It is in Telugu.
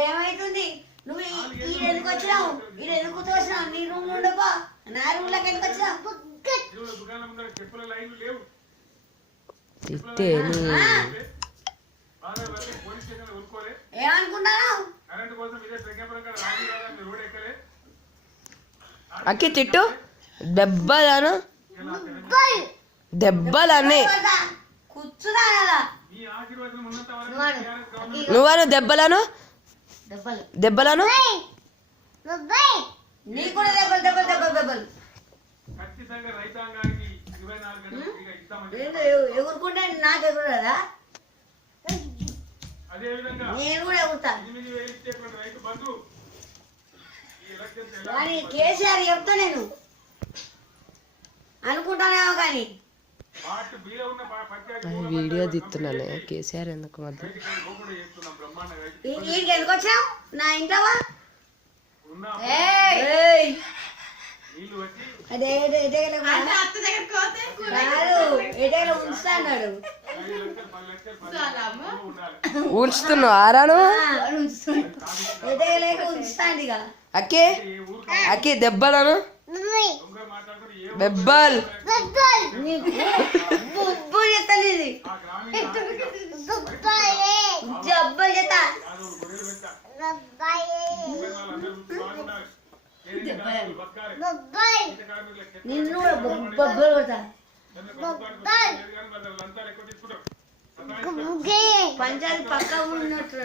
ఏమైతుంది నువ్వు ఎందుకు వచ్చినావు ఎందుకు తోసినావు నీ రూమ్ ఉండపా నా రూమ్ లోకి ఎందుకు వచ్చినావు ఏమనుకున్నావు అక్కి తిట్టు దెబ్బలను దెబ్బలని కూర్చుదా కదా నువ్వను దెబ్బలను దెబ్బలను నీ కూడా దెబ్బలు దెబ్బలు దెబ్బలు దెబ్బలు ఎగురుకుంటే నాకు ఎగురదా నేను కూడా ఎగురుతాను కానీ కేసీఆర్ చెప్తా నేను అనుకుంటానేమో కానీ వీడియో తీస్తున్నాను కేసీఆర్ ఎందుకు మధ్య ఇంటికి ఎందుకు వచ్చావు నా ఇంట్లో ఉంచుతా అన్నాడు ఉంచుతున్నావు ఆరాను ఎదగలేక ఉంచుతాండి ఇక అక్కి అక్కి దెబ్బలను బెబ్బల్ ఉప్పు చెత్తలేదు జబ్బలు చెత్త నిన్ను కూడా బొబ్బలు కొడతా పంచాయతీ పక్క ఉన్నట్టు